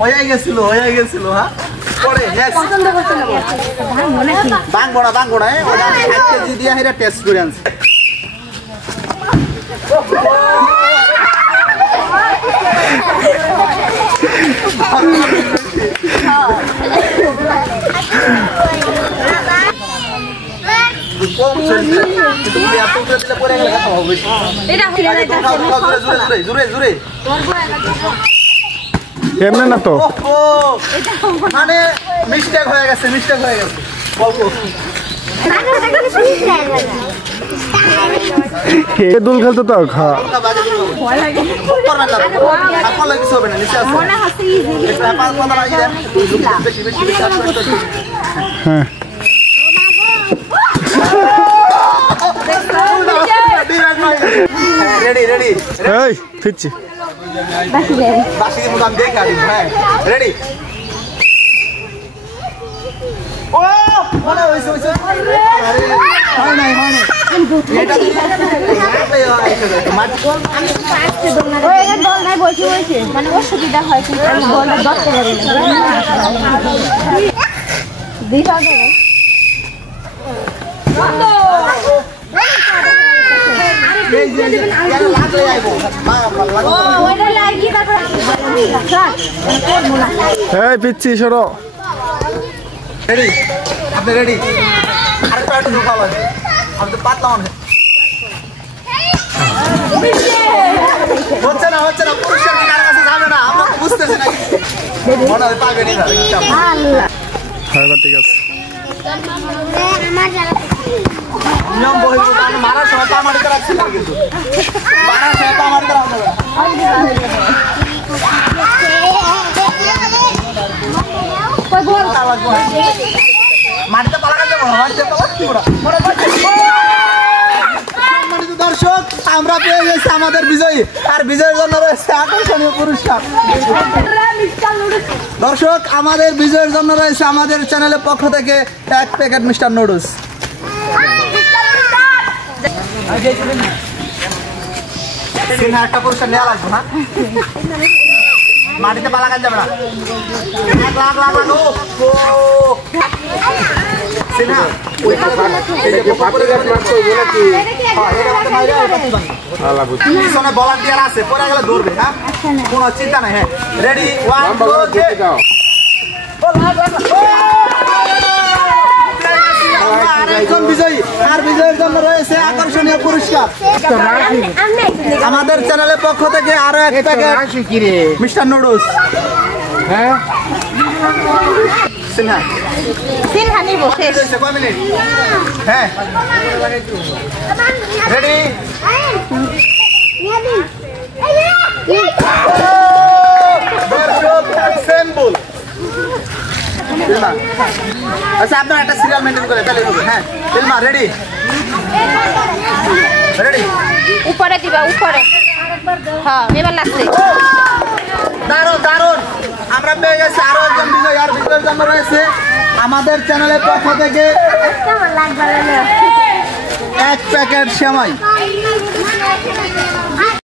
হয়ে গেছিল হ্যাঁ পরে পছন্দ করতে না ভাঙবো না ওটা 60 কেজি দিয়ে হেরা টেস্ট করে আনছি এমনি না তো মানে মিস্টেক হয়ে গেছে দুল খেলতে তো খা হ্যাঁ রেডি এই ফিরছি বাসি দিব আমি দেখা দিব হ্যাঁ রেডি ও মানে হইছে আরে হয় নাই এটা মাটি গোল আমি ফার্স্টে দল না ওই দল নাই বলছি মানে অসুবিধা হয় কিন্তু আমি বলটা ধরতে পারি না দিবা দে বন্ধ এই যে কেন লাগলে আইবো ওইটা লাগি তারপর এই পিচ্ছি সরো রেডি আপনি রেডি আরেকটা একটু ঢোকা লাগবে আমি তো পাতলা মনে হচ্ছে না পুরুষের কার কাছে যাবে না আমরা বুঝতেছি না মনে হয় পাবে না আল্লাহ হ্যাঁ ঠিক আছে আমার জায়গা নিয়ম বহির্ভূত আমি মারার সময় তো আমার এটা রাখছিলাম কিন্তু মারার সময় তো আমার এটা রাখবে কই বল মাটিতে পালা কাটতে সম্মানিত দর্শক আমরা পেয়ে গেছি আমাদের বিজয়ী আর বিজয়ের জন্য রয়েছে আকর্ষণীয় পুরস্কার দর্শক আমাদের বিজয়ের জন্য রয়েছে আমাদের চ্যানেলের পক্ষ থেকে 1 প্যাকেট মিস্টার নুডলস একটা পুরস্কার নেওয়া লাগবে না মাটিতে পালা কাটতে যাবে না লাগ ভলান্টিয়ার আছে পরে গেলে ধরবে হ্যাঁ কোনো চিন্তা নাই হ্যাঁ রেডি 1 2 3 বিজয়ী আর বিজয়ের জন্য রয়েছে আকর্ষণীয় পুরস্কার আমাদের চ্যানেলের পক্ষ থেকে আরো 1 প্যাকেট মিস্টার নুডলস হ্যাঁ সিনহা নিব শেষ কয় মিনিট হ্যাঁ রেডি সিম্বল আচ্ছা আপনারা একটা সিরিয়াল মেইনটেইন করে তাহলে হবে হ্যাঁ ইলমা রেডি উপরে দিবা উপরে হ্যাঁ এবার লাগছে দারুন আমরা পেয়ে গেছি আরো একজন বিজয়ী আর বিজয়ের জন্য রয়েছে আমাদের চ্যানেলের পক্ষ থেকে 1 প্যাকেট সেমাই